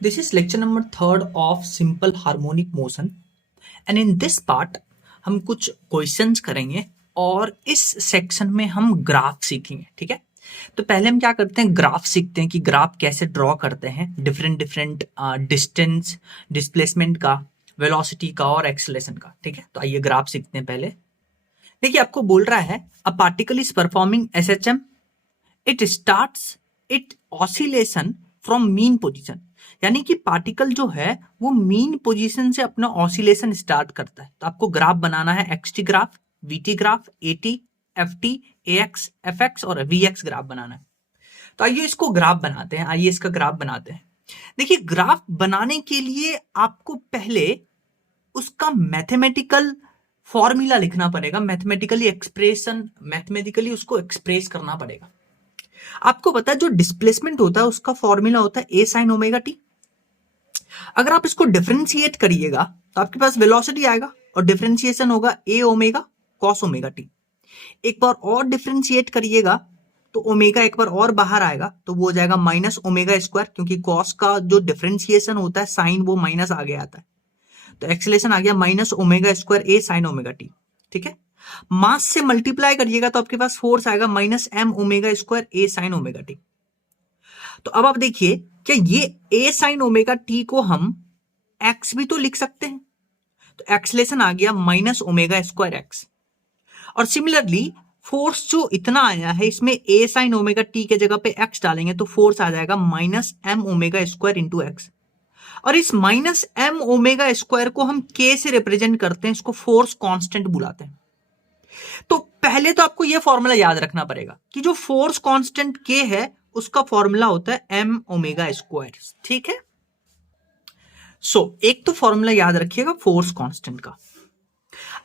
This is lecture number 3 of simple harmonic motion and in this part हम कुछ questions करेंगे और इस सेक्शन में हम ग्राफ सीखेंगे। ठीक है, तो पहले हम क्या करते हैं, ग्राफ सीखते हैं कि ग्राफ कैसे ड्रॉ करते हैं डिफरेंट डिफरेंट डिस्टेंस, डिस्प्लेसमेंट का, वेलोसिटी का और एक्सेलरेशन का। ठीक है, तो आइए ग्राफ सीखते हैं। पहले देखिए, आपको बोल रहा है a particle is performing SHM, it starts it oscillation from mean position, यानी कि पार्टिकल जो है वो मीन पोजीशन से अपना ऑसिलेशन स्टार्ट करता है। तो आपको ग्राफ बनाना है, x t graph, v t graph, a t, f t, a x, f x और वीएक्स ग्राफ बनाना है। तो आइए इसको ग्राफ बनाते हैं, आइए इसका ग्राफ बनाते हैं। देखिए, ग्राफ बनाने के लिए आपको पहले उसका मैथमेटिकल फॉर्मूला लिखना पड़ेगा, मैथमेटिकली उसको एक्सप्रेस करना पड़ेगा। आपको पता है जो डिस्प्लेसमेंट होता है उसका फॉर्मूला होता है ए साइन ओमेगा टी। अगर आप इसको डिफरेंशिएट करिएगा तो आपके पास वेलोसिटी आएगा और डिफरेंशिएशन होगा ए ओमेगा कॉस ओमेगा टी। एक बार और डिफरेंशिएट करिएगा तो ओमेगा एक बार और बाहर आएगा तो वो हो जाएगा माइनस ओमेगा स्क्वायर, क्योंकि कॉस का जो डिफरेंशिएशन होता है साइन वो माइनस आगे आता है। तो एक्सेलेरेशन आ गया माइनस ओमेगा स्क्वायर ए साइन ओमेगा टी। ठीक है, मास से मल्टीप्लाई करिएगा तो आपके पास फोर्स आएगा माइनस एम ओमेगा स्क्वायर ए साइन ओमेगा टी। तो अब आप देखिए, क्या ये ए साइन ओमेगा टी को हम एक्स भी तो लिख सकते हैं। तो एक्सेलेरेशन आ गया माइनस ओमेगा स्क्वायर एक्स। और सिमिलरली फोर्स जो इतना आया है इसमें ए साइन ओमेगा टी के जगह पे एक्स डालेंगे तो फोर्स आ जाएगा minus m omega square into x. और इस माइनस एम ओमेगा स्क्वायर को हम के से रिप्रेजेंट करते हैं, इसको फोर्स कांस्टेंट बुलाते हैं। तो पहले तो आपको यह फॉर्मूला याद रखना पड़ेगा कि जो फोर्स कांस्टेंट के है उसका फॉर्मूला होता है एम ओमेगा स्क्वायर। ठीक है, एक तो फॉर्मूला याद रखिएगा फोर्स कांस्टेंट का।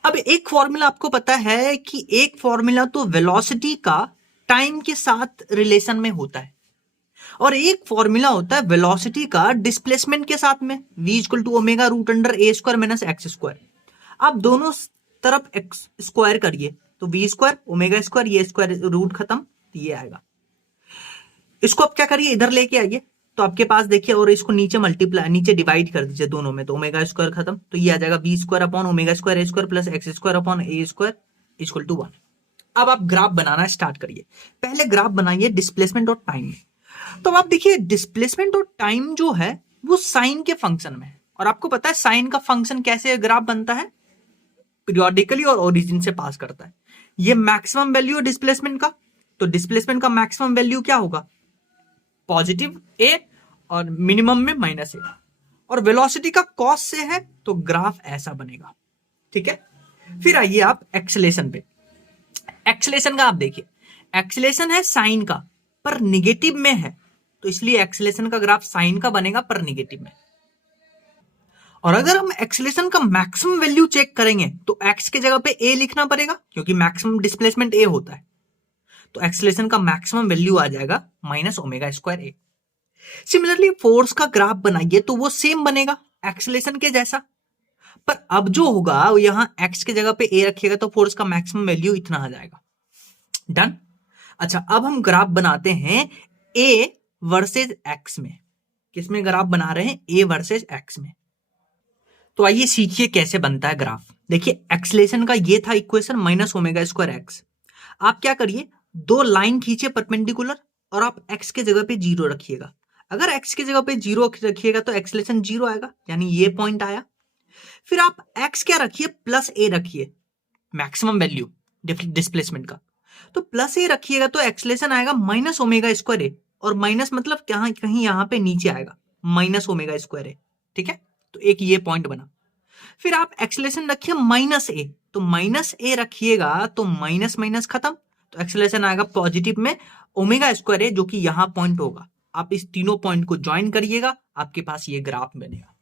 अब एक फॉर्मूला आपको पता है कि एक फॉर्मूला तो वेलोसिटी का टाइम के साथ रिलेशन में होता है और एक फॉर्मूला होता है वेलोसिटी का डिस्प्लेसमेंट के साथ में, v equal to omega root under a square minus x square. आप दोनों तरफ एक्स स्क्वायर करिए तो v स्क्वायर ओमेगा स्क्वायर, ये स्क्वायर रूट खत्म, तो ये आएगा। इसको आप क्या करिए, इधर लेके आइए तो आपके पास देखिए, और इसको नीचे मल्टीप्लाई, नीचे डिवाइड कर दीजिए दोनों में, तो ओमेगा स्क्वायर खत्म, तो ये आ जाएगा v square upon omega square a square plus x square upon a square equal to 1। अब आप ग्राफ बनाना स्टार्ट करिए। पहले ग्राफ बनाइए डिस्प्लेसमेंट और टाइम में। तो अब आप देखिए, डिस्प्लेसमेंट और टाइम जो है वो साइन के फंक्शन में है, और आपको पता है साइन का फंक्शन कैसे ग्राफ बनता है, पीरियोडिकली और ओरिजिन से पास करता है। ये मैक्सिमम वैल्यू है डिस्प्लेसमेंट का, तो डिस्प्लेसमेंट का मैक्सिमम वैल्यू क्या होगा, पॉजिटिव ए, और मिनिमम में माइनस ए, और वेलोसिटी का कॉस से है तो ग्राफ ऐसा बनेगा। ठीक है, फिर आइए आप एक्सेलेरेशन पे। एक्सेलेरेशन का आप देखिए, एक्सेलेरेशन है साइन का पर निगेटिव में है, तो इसलिए एक्सेलेरेशन का ग्राफ साइन का बनेगा पर निगेटिव में। और अगर हम एक्सेलेरेशन का मैक्सिमम वैल्यू चेक करेंगे तो एक्स के जगह पे ए लिखना पड़ेगा, क्योंकि मैक्सिमम डिस्प्लेसमेंट ए होता है। तो एक्सेलेरेशन का मैक्सिमम वैल्यू आ जाएगा माइनस ओमेगा स्क्वायर ए। सिमिलरली फोर्स का ग्राफ बनाइए तो वो सेम बनेगा एक्सेलेरेशन के जैसा, पर अब जो होगा यहां एक्स के जगह पे ए रखिएगा तो फोर्स का मैक्सिमम वैल्यू इतना आ जाएगा। डन। अच्छा, अब हम ग्राफ बनाते हैं ए वर्सेस एक्स में। किसमें ग्राफ बना रहे हैं, ए वर्सेस एक्स में। तो आइए सीखिए कैसे बनता है ग्राफ। देखिए, एक्सेलेरेशन का ये था equation minus omega square x. आप क्या करिए, दो लाइन खींचिए परपेंडिकुलर और आप एक्स के जगह पे जीरो रखिएगा। अगर एक्स की जगह पे जीरो रखिएगा तो एक्सेलेरेशन जीरो आएगा, यानी ये पॉइंट आया। फिर आप एक्स क्या रखिए, प्लस ए रखिए, मैक्सिमम वैल्यू डिस्प्लेसमेंट का। तो प्लस ए रखिएगा तो एक्सेलेरेशन आएगा माइनस ओमेगा स्क्वायर ए, और माइनस मतलब कहीं कहीं यहां पे नीचे आएगा माइनस ओमेगा स्क्वायर ए। ठीक है, तो एक ये पॉइंट बना। फिर आप एक्सेलेरेशन रखिए माइनस ए, तो माइनस ए रखिएगा तो माइनस माइनस खत्म, तो एक्सेलेरेशन आएगा पॉजिटिव में ओमेगा स्क्वायर ए, जो कि यहां पॉइंट होगा। आप इस तीनों पॉइंट को ज्वाइन करिएगा, आपके पास ये ग्राफ बनेगा।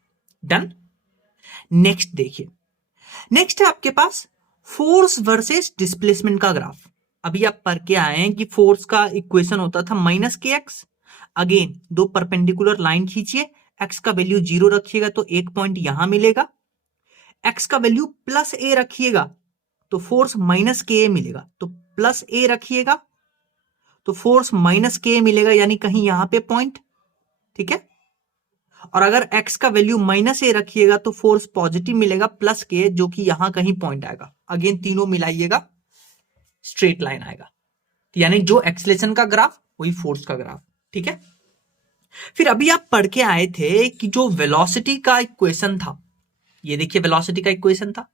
डन। नेक्स्ट देखिए, नेक्स्ट है आपके पास फोर्स वर्सेस डिस्प्लेसमेंट का ग्राफ। अभी आप पढ़ के आए हैं कि फोर्स का इक्वेशन होता था माइनस के एक्स। अगेन दो परपेंडिकुलर लाइन खींचिए, एक्स का वैल्यू जीरो रखिएगा तो एक पॉइंट यहां मिलेगा, एक्स का वैल्यू प्लस ए रखिएगा तो फोर्स माइनस के मिलेगा, तो प्लस ए रखिएगा तो फोर्स माइनस के मिलेगा, यानी कहीं यहां पे पॉइंट। ठीक है, और अगर x का वैल्यू -a रखिएगा तो फोर्स पॉजिटिव मिलेगा प्लस के, जो कि यहां कहीं पॉइंट आएगा। अगेन तीनों मिलाइएगा, स्ट्रेट लाइन आएगा। यानी जो एक्सेलरेशन का ग्राफ वही फोर्स का ग्राफ। ठीक है, फिर अभी आप पढ़ के आए थे कि जो वेलोसिटी का इक्वेशन था, ये देखिए वेलोसिटी का इक्वेशन था,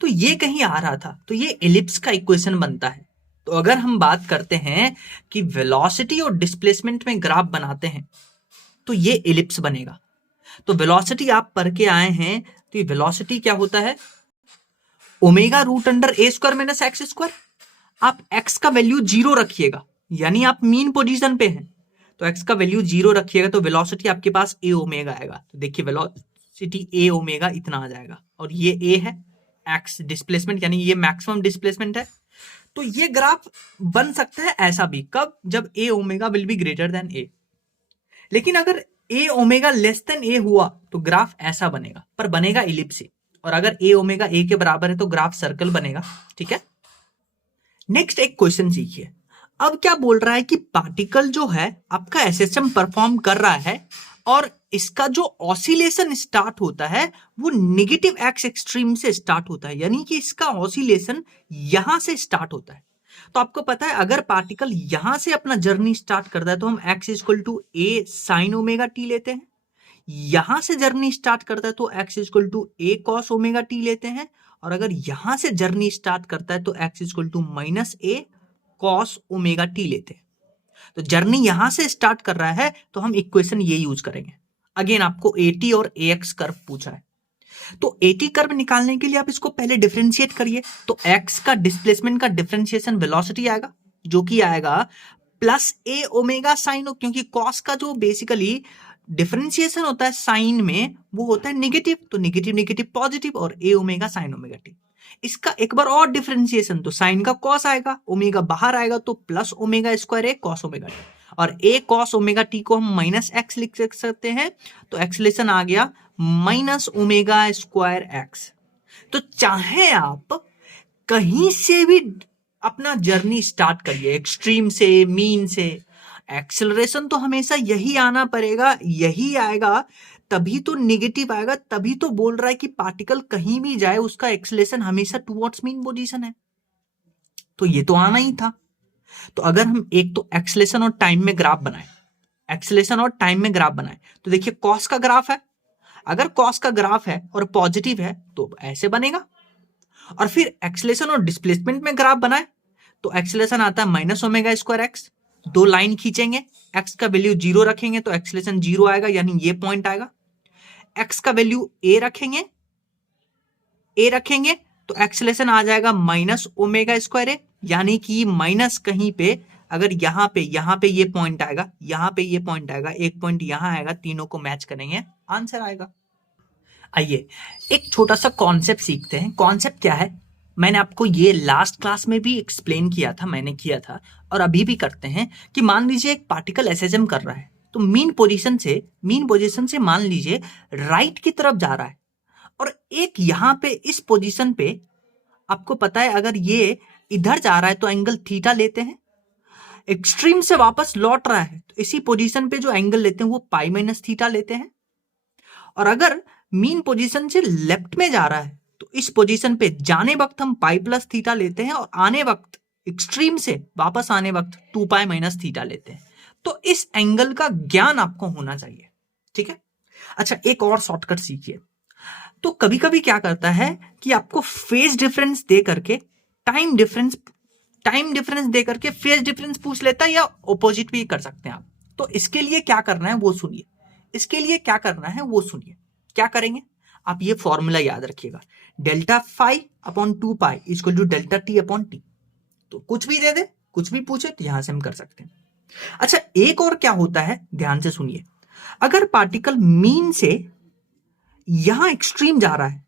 तो ये कहीं आ रहा था, तो ये एलिप्स का इक्वेशन बनता है। तो अगर हम बात करते हैं कि वेलोसिटी और डिस्प्लेसमेंट में ग्राफ बनाते हैं तो ये एलिप्स बनेगा। तो वेलोसिटी आप पढ़ के आए हैं, तो ये वेलोसिटी क्या होता है, omega root under a square minus x square. आप x का वैल्यू 0 रखिएगा, यानी आप मीन पोजीशन पे हैं, तो x का वैल्यू 0 रखिएगा तो वेलोसिटी आपके पास a ओमेगा आएगा। तो देखिए वेलोसिटी a ओमेगा इतना आ जाएगा, और ये a है, x डिस्प्लेसमेंट यानी ये मैक्सिमम डिस्प्लेसमेंट है। तो ये ग्राफ बन सकता है ऐसा भी, कब, जब a omega will be greater than a। लेकिन अगर a omega less than a हुआ तो ग्राफ ऐसा बनेगा, पर बनेगा इलिप्स से। और अगर a ओमेगा a के बराबर है तो ग्राफ सर्कल बनेगा। ठीक है, नेक्स्ट एक क्वेश्चन सीखिए। अब क्या बोल रहा है कि पार्टिकल जो है आपका एसएसएम परफॉर्म कर रहा है, और इसका जो ऑसिलेशन स्टार्ट होता है वो नेगेटिव एक्स एक्सट्रीम से स्टार्ट होता है, यानी कि इसका ऑसिलेशन यहां से स्टार्ट होता है। तो आपको पता है अगर पार्टिकल यहां से अपना जर्नी स्टार्ट करता है तो हम x equal to a sine omega t लेते हैं, यहां से जर्नी स्टार्ट करता है तो x equal to a cos omega t लेते हैं, और अगर यहां से जर्नी स्टार्ट करता है तो x equal to minus a cos omega t लेते हैं। तो जर्नी यहां से स्टार्ट कर रहा है तो हम इक्वेशन ये यूज करेंगे। अगेन आपको AT और AX कर्व पूछा है, तो AT कर्व निकालने के लिए आप इसको पहले डिफरेंशिएट करिए। तो x का डिस्प्लेसमेंट का डिफरेंशिएशन वेलोसिटी आएगा, जो कि आएगा प्लस ए ओमेगा साइन, क्योंकि कॉस का जो बेसिकली डिफरेंशिएशन होता है साइन में वो होता है नेगेटिव, तो नेगेटिव नेगेटिव पॉजिटिव, और ए ओमेगा साइन ओमेगा टी। इसका एक बार और डिफरेंशिएशन, तो साइन का कॉस आएगा, ओमेगा बाहर आएगा तो प्लस ओमेगा स्क्वायर ए कॉस ओमेगा टी, और ए कॉस ओमेगा टी को हम माइनस एक्स लिख सकते हैं, तो एक्सलेशन आ गया माइनस ओमेगा स्क्वायर एक्स। तो चाहे आप कहीं से भी अपना जर्नी स्टार्ट करिए, एक्सट्रीम से, मीन से, एक्सेलरेशन तो हमेशा यही आना पड़ेगा, यही आएगा, तभी तो नेगेटिव आएगा, तभी तो बोल रहा है कि पार्टिकल कहीं भी जाए उसका एक्सेलरेशन हमेशा टुवर्ड्स मीन पोजीशन है। तो ये तो आना ही था। तो अगर हम एक तो एक्सेलरेशन और टाइम में ग्राफ बनाए, एक्सेलरेशन और टाइम में ग्राफ बनाए, तो देखिए कॉस का ग्राफ है, अगर कॉस का ग्राफ है और पॉजिटिव है तो ऐसे बनेगा। और फिर एक्सेलरेशन और डिस्प्लेसमेंट में ग्राफ बनाए तो एक्सेलरेशन आता है माइनस ओमेगा स्क्वायर एक्स, दो लाइन खींचेंगे, एक्स का वैल्यू 0 रखेंगे तो एक्सेलरेशन 0 आएगा, यानी ये पॉइंट आएगा। एक्स का वैल्यू ए रखेंगे तो एक्सेलरेशन आ जाएगा माइनस ओमेगा स्क्वायर ए, यानी कि माइनस कहीं पे, अगर यहाँ पे ये पॉइंट आएगा, यहाँ पे ये पॉइंट आएगा, एक पॉइंट यहाँ आएगा, तीनों को मैच करेंगे, आंसर आएगा। आइए एक छोटा सा कॉन्सेप्ट सीखते हैं। कॉन्सेप्ट क्या है, मैंने आपको ये लास्ट क्लास में भी एक्सप्लेन किया था, मैंने किया था और अभी भी करते हैं कि मान लीजिए एक पार्टिकल एसएसएम कर रहा है, तो मीन पोजीशन से मान लीजिए राइट की तरफ जा रहा है, और एक यहाँ पे इस पोजीशन पे आपको पता है अगर ये इधर जा रहा है तो एंगल थीटा लेते हैं, एक्सट्रीम से वापस लौट रहा है तो इसी पोजीशन पे जो एंगल लेते हैं वो पाई माइनस थीटा लेते हैं, और अगर मीन पोजीशन से लेफ्ट में जा रहा है तो इस पोजीशन पे जाने वक्त हम पाई प्लस थीटा लेते हैं, और आने वक्त एक्सट्रीम से वापस आने वक्त 2 पाई माइनस थीटा लेते हैं। तो इस एंगल का ज्ञान आपको होना चाहिए, ठीक है। अच्छा एक और शॉर्टकट सीखिए। तो कभी कभी क्या करता है कि आपको फेज डिफरेंस दे करके टाइम डिफरेंस दे करके फेज डिफरेंस पूछ लेता है, या ऑपोजिट भी कर सकते हैं आप। तो इसके लिए क्या करना है वो सुनिए, क्या करेंगे आप, ये फॉर्मूला याद रखिएगा, delta phi upon 2 pi equal to delta t upon t. तो कुछ भी दे दे, कुछ भी पूछे तो यहां से हम कर सकते हैं। अच्छा एक और क्या होता है, ध्यान से सुनिए, अगर पार्टिकल मीन से यहां एक्सट्रीम जा रहा है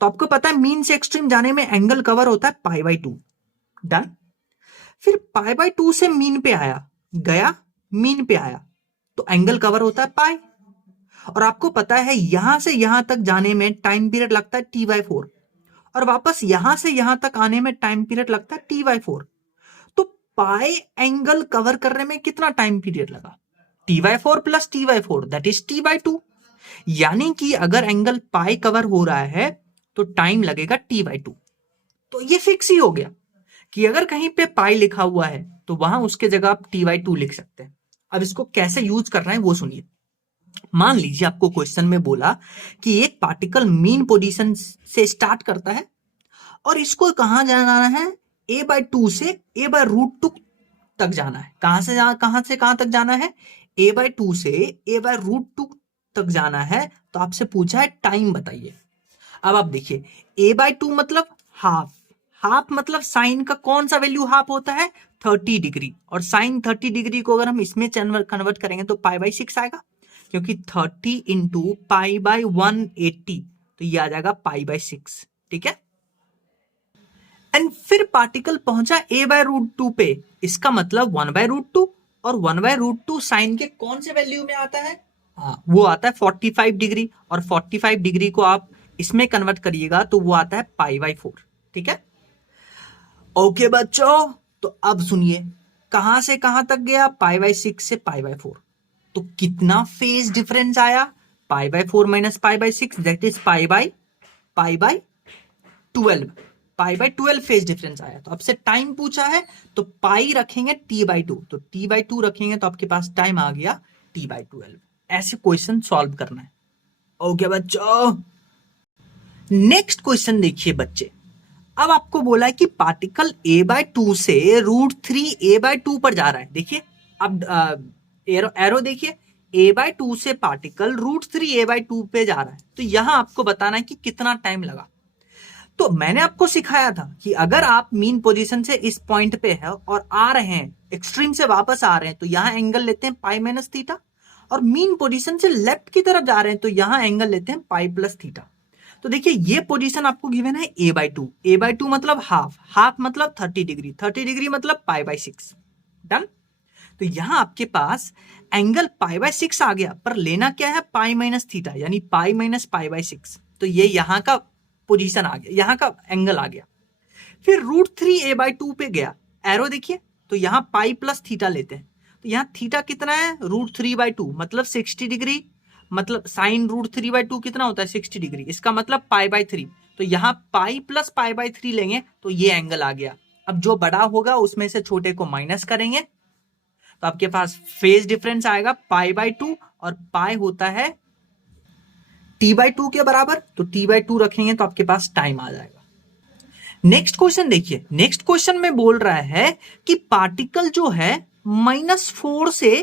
तो आपको पता है मीन से एक्सट्रीम जाने में एंगल कवर होता है पाई बाई 2, डन। फिर पाई बाई 2 से मीन पे गया मीन पे आया तो एंगल कवर होता है पाई, और आपको पता है यहां से यहां तक जाने में टाइम पीरियड लगता है t/4, और वापस यहां से यहां तक आने में टाइम पीरियड लगता है t/4। तो पाई एंगल कवर करने में कितना टाइम पीरियड लगा, t/4 plus t/4 that is t/2। यानी कि अगर एंगल पाई कवर हो रहा है तो टाइम लगेगा t/2। तो ये फिक्स ही हो गया कि अगर कहीं पे पाई लिखा हुआ है तो वहां उसके जगह आप t/2 लिख सकते हैं। अब इसको कैसे यूज करना है वो सुनिए। मान लीजिए आपको क्वेश्चन में बोला कि एक पार्टिकल मीन पोजीशन से स्टार्ट करता है और इसको कहां जाना है, a/2 से a/√2 तक जाना है। कहां से कहां तक जाना है, a/2 से a/√2 तक जाना है। तो आपसे पूछा है टाइम बताइए। अब आप देखिए a/2 मतलब हाफ, हाफ मतलब साइन का कौन सा वैल्यू हाफ होता है, 30 डिग्री, और साइन 30 डिग्री को अगर हम इसमें कन्वर्ट करेंगे तो π/6 आएगा, क्योंकि 30 इंटू π/180, तो ये आ जाएगा π/6। ठीक है, एंड फिर पार्टिकल पहुंचा a/√2 पे, इसका मतलब 1/√2, और 1/√2 साइन के कौन से वैल्यू में आता है, हाँ वो आता है 45 डिग्री, और 45 डिग्री को आप इसमें कन्वर्ट करिएगा तो वो आता है π/4। ठीक है, ओके बच्चों, तो अब सुनिए कहां से कहां तक गया, π/6 से π/4। तो कितना फेज डिफरेंस आया, π/4 minus π/6, that is π/12, π/12 phase difference आया। तो आपसे टाइम पूछा है तो पाई रखेंगे t/2, तो t/2 रखेंगे तो आपके पास टाइम आ गया t/12। ऐसे क्वेश्चन सॉल्व करना है। ओके बच्चों, नेक्स्ट क्वेश्चन देखिए बच्चे। अब आपको बोला है कि पार्टिकल a/2 से √3 a/2 पर जा रहा है। देखिए अब एरो देखिए, a/2 से पार्टिकल √3 a/2 पे जा रहा है। तो यहां आपको बताना है कि कितना टाइम लगा। तो मैंने आपको सिखाया था कि अगर आप मीन पोजीशन से इस पॉइंट पे है और आ रहे हैं, एक्सट्रीम से वापस आ रहे हैं, तो यहां एंगल लेते हैं π-θ, और मीन पोजीशन से लेफ्ट की तरफ जा रहे हैं तो यहां एंगल लेते हैं π+θ। तो देखिए ये पोजीशन आपको गिवन है a/2, a/2 मतलब हाफ, हाफ मतलब 30 डिग्री, 30 डिग्री मतलब π/6। डन। तो यहां आपके पास एंगल π/6 आ गया, पर लेना क्या है, π-θ, यानी π - π/6। तो ये यहां का पोजीशन आ गया, यहां का एंगल आ गया। फिर √3 a/2 पे गया, एरो देखिए, तो यहां π+θ लेते हैं। तो यहां थीटा कितना है, √3/2 मतलब 60 डिग्री, मतलब साइन √3/2 कितना होता है, 60 डिग्री, इसका मतलब π/3। तो यहां π + π/3 लेंगे तो ये एंगल आ गया। अब जो बड़ा होगा उसमें से छोटे को माइनस करेंगे तो आपके पास फेज डिफरेंस आएगा π/2, और पाई होता है t/2 के बराबर। तो t/2 रखेंगे तो आपके पास टाइम आ जाएगा। नेक्स्ट क्वेश्चन देखिए, नेक्स्ट क्वेश्चन में बोल रहा है कि पार्टिकल जो है -4 से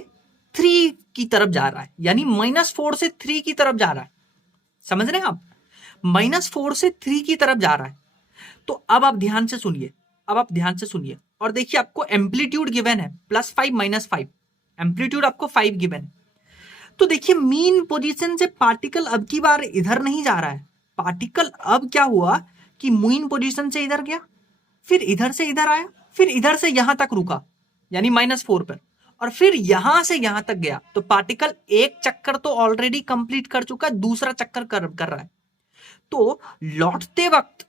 3 की तरफ जा रहा है, यानी -4 से 3 की तरफ जा रहा है। समझ रहे हैं आप, -4 से 3 की तरफ जा रहा है। तो अब आप ध्यान से सुनिए, अब आप ध्यान से सुनिए और देखिए, आपको एम्पलीट्यूड गिवन है +5 - 5, एम्पलीट्यूड आपको 5 गिवन है। तो देखिए मीन पोजीशन से पार्टिकल अब की बार इधर नहीं जा रहा है, पार्टिकल अब क्या हुआ कि मीन पोजीशन से इधर गया, फिर इधर से इधर आया, फिर इधर से यहां तक रुका, यानी -4 पर, और फिर यहां से यहां तक गया। तो पार्टिकल एक चक्कर तो ऑलरेडी कंप्लीट कर चुका है, दूसरा चक्कर कर रहा है। तो लौटते वक्त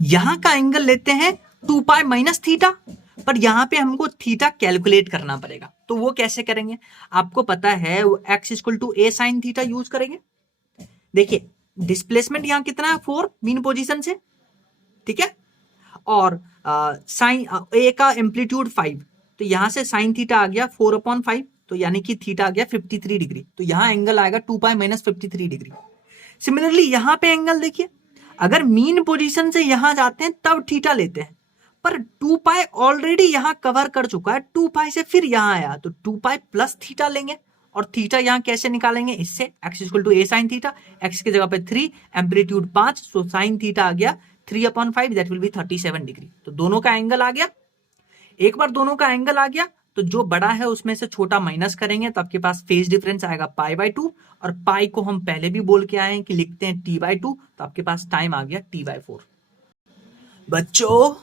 यहां का एंगल लेते हैं 2π - θ, पर यहां पे हमको थीटा कैलकुलेट करना पड़ेगा। तो वो कैसे करेंगे, आपको पता है x = a sin θ यूज करेंगे। देखिए डिस्प्लेसमेंट यहां कितना है, 4 मीन पोजीशन से, ठीक है, और साइन a का एम्पलीट्यूड 5, तो यहां से साइन थीटा आ गया 4/5, तो यानी कि थीटा आ गया 53 डिग्री। तो यहां एंगल आएगा 2π - 53 डिग्री। सिमिलरली यहां पे एंगल देखिए, अगर मीन पोजीशन से यहां जाते हैं तब थीटा लेते हैं, पर 2π ऑलरेडी यहां कवर कर चुका है, 2π से फिर यहां आया तो 2π + θ लेंगे, और थीटा यहां कैसे निकालेंगे, इससे x = a sin θ, x की जगह पे 3, एम्पलीट्यूड 5, सो साइन थीटा आ गया 3/5, दैट विल बी 37 डिग्री। तो दोनों का एंगल आ गया। एक बार दोनों का एंगल आ गया तो जो बड़ा है उसमें से छोटा माइनस करेंगे तो आपके पास फेज डिफरेंस आएगा π/2, और पाई को हम पहले भी बोल के आए हैं कि लिखते हैं t/2, तो आपके पास टाइम आ गया t/4। बच्चों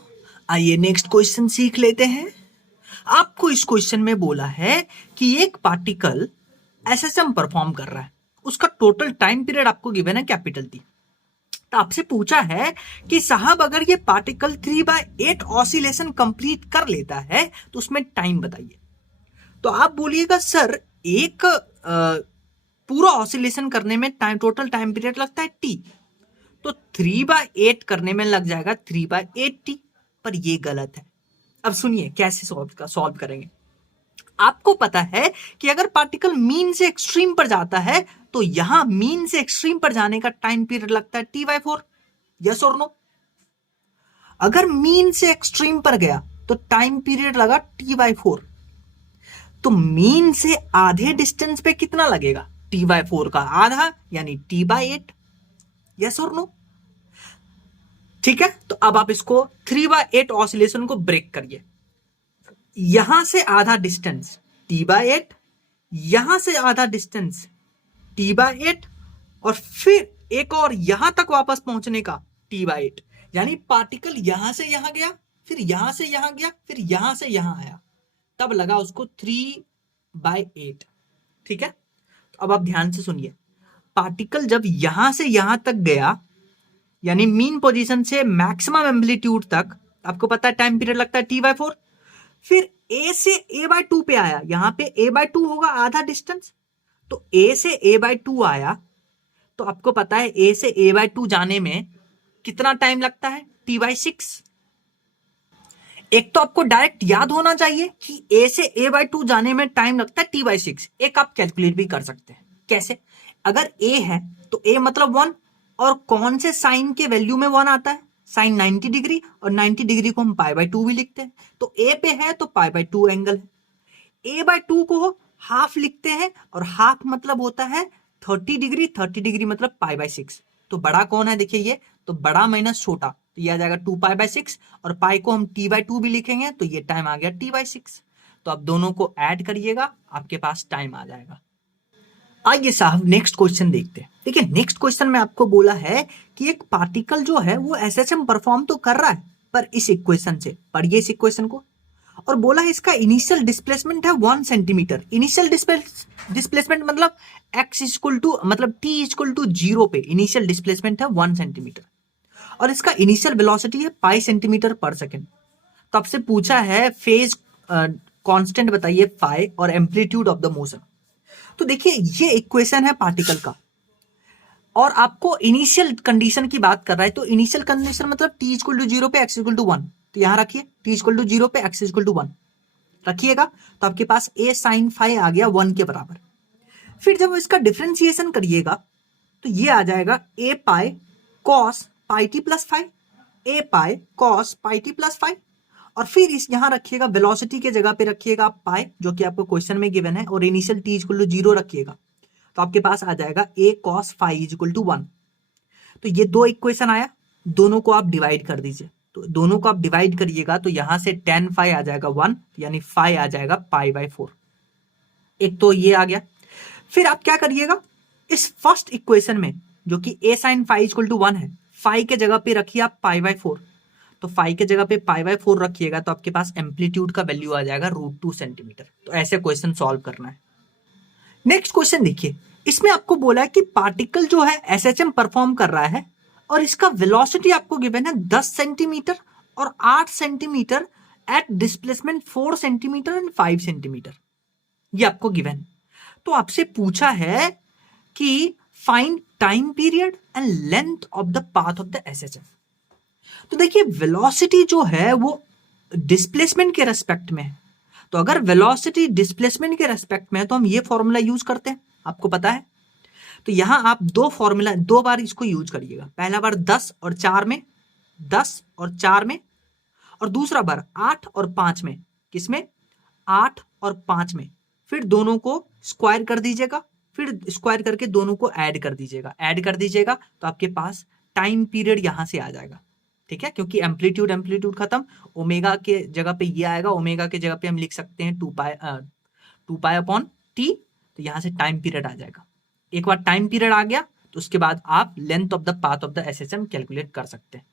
आइए नेक्स्ट क्वेश्चन सीख लेते हैं। आपको इस क्वेश्चन में बोला है कि एक पार्टिकल SSM परफॉर्म कर रहा है, उसका टोटल टाइम पीरियड आपको गिवन है T। तो आपसे पूछा है कि साहब अगर ये पार्टिकल 3/8 ऑसिलेशन कंप्लीट कर लेता है तो उसमें टाइम बताइए। तो आप बोलिएगा सर एक पूरा ऑसिलेशन करने में टोटल टाइम पीरियड लगता है टी, तो 3/8 करने में लग जाएगा 3/8 टी, पर ये गलत है। अब सुनिए कैसे सॉल्व करेंगे। आपको पता है कि अगर पार्टिकल मीन से एक्सट्रीम पर जाता है तो यहां मीन से एक्सट्रीम पर जाने का टाइम पीरियड लगता है T/4, यस और नो? अगर मीन से एक्सट्रीम पर गया तो टाइम पीरियड लगा T/4, तो मीन से आधे डिस्टेंस पे कितना लगेगा? T/4 का आधा यानी T/8, यस और नो? ठीक है, तो अब आप इसको 3/8 ऑसिलेशन को ब्रेक करिए। यहां से आधा डिस्टेंस T/8, यहां से आधा डिस्टेंस T/8, और फिर एक और यहां तक वापस पहुंचने का T/8, यानी पार्टिकल यहां से यहां गया, फिर यहां से यहां गया, फिर यहां से यहां आया, तब लगा उसको 3/8। ठीक है, तो अब आप ध्यान से सुनिए। पार्टिकल जब यहां से यहां तक गया, यानी मीन पोजीशन से मैक्सिमम एम्पलीट्यूड तक, आपको पता है टाइम पीरियड लगता है T/4, फिर A से A/2 पे आया, यहां पे A/2 होगा आधा डिस्टेंस, तो A से A/2 आया, तो आपको पता है A से A/2 जाने में कितना टाइम लगता है? T/6। एक तो आपको डायरेक्ट याद होना चाहिए कि A से A/2 जाने में टाइम लगता है T/6। एक आप कैलकुलेट भी कर सकते हैं। कैसे? अगर A है तो A मतलब 1, और कौन से साइन के वैल्यू में 1 आता है? साइन 90 डिग्री, और 90 डिग्री को हम π/2 भी लिखते हैं, तो A पे है तो π/2 एंगल है। A/2 को हाफ लिखते हैं, और हाफ मतलब होता है 30 डिग्री, 30 डिग्री मतलब π/6। तो बड़ा कौन है? देखिए ये, तो बड़ा माइनस छोटा, तो ये आ जाएगा 2π/6, और पाई को हम T/2 भी लिखेंगे, तो ये टाइम आ गया T/6। तो आप दोनों को ऐड करिएगा, आपके पास टाइम आ जाएगा। आइए साहब नेक्स्ट क्वेश्चन देखते हैं। देखिए नेक्स्ट क्वेश्चन में आपको बोला है कि एक पार्टिकल जो है वो SHM परफॉर्म तो कर रहा है, पर इस इक्वेशन से, पढ़िए इस इक्वेशन को, और बोला है इसका इनिशियल डिस्प्लेसमेंट है 1 सेंटीमीटर। इनिशियल डिस्प्लेसमेंट मतलब मतलब t=0 पे इनिशियल डिस्प्लेसमेंट है 1 सेंटीमीटर, और इसका इनिशियल वेलोसिटी है पाई सेंटीमीटर पर सेकेंड। तो आपसे पूछा है फेज कांस्टेंट बताइए फाई, और एम्पलीट्यूड ऑफ द मोशन। तो देखिए ये इक्वेशन है पार्टिकल का, और आपको इनिशियल कंडीशन की बात कर रहा है, तो इनिशियल कंडीशन मतलब t=0 पे x=1, तो यहां रखिए t=0 पे x=1 रखिएगा, तो आपके पास a sin फाई आ गया 1 के बराबर। फिर जब इसका डिफरेंशिएशन करिएगा तो ये आ जाएगा a pi cos pi T plus five, a pi cos pi T plus five, और फिर इस यहां रखिएगा वेलोसिटी के जगह पे रखिएगा पाई, जो कि आपको क्वेश्चन में गिवन है, और इनिशियल t=0 रखिएगा, तो आपके पास आ जाएगा a cos फाई =1। तो ये दो इक्वेशन आया, दोनों को आप डिवाइड कर दीजिए, तो दोनों को आप डिवाइड करिएगा तो यहां से tan फाई आ जाएगा 1, यानी फाई आ जाएगा π/4। एक तो ये आ गया। फिर आप क्या करिएगा, इस फर्स्ट इक्वेशन में जो कि a sin फाई =1 है, फाई के जगह पे रखिए आप π/4, तो फाई के जगह पे π/4 रखिएगा, तो आपके पास एम्पलीट्यूड का वैल्यू आ जाएगा √2 सेंटीमीटर। तो ऐसे क्वेश्चन सॉल्व करना है। नेक्स्ट क्वेश्चन देखिए, इसमें आपको बोला है कि पार्टिकल जो है SHM परफॉर्म कर रहा है, और इसका वेलोसिटी आपको गिवन है 10 सेंटीमीटर और 8 centimetre at displacement 4 centimetre and 5 centimetre, ये आपको गिवन है। तो आपसे पूछा है कि find time period and length of the path of the SHM। तो देखिए वेलोसिटी जो है वो डिस्प्लेसमेंट के रेस्पेक्ट में है, तो अगर वेलोसिटी डिस्प्लेसमेंट के रेस्पेक्ट में है तो हम ये फॉर्मूला यूज करते हैं, आपको पता है। तो यहां आप दो बार इसको यूज करिएगा। पहला बार 10 और 4 में, 10 और 4 में, और दूसरा बार 8 और 5 में। किसमें? 8 और 5 में। फिर दोनों को स्क्वायर कर दीजिएगा, फिर स्क्वायर करके दोनों को ऐड कर दीजिएगा, तो आपके पास टाइम पीरियड यहां से आ जाएगा। ठीक है, क्योंकि एम्पलीट्यूड खत्म, ओमेगा के जगह पे ये आएगा, ओमेगा के जगह पे हम लिख सकते हैं 2π/t, तो यहां से टाइम पीरियड आ जाएगा। एक बार टाइम पीरियड आ गया तो उसके बाद आप length of the path of the SHM calculate कर सकते हैं।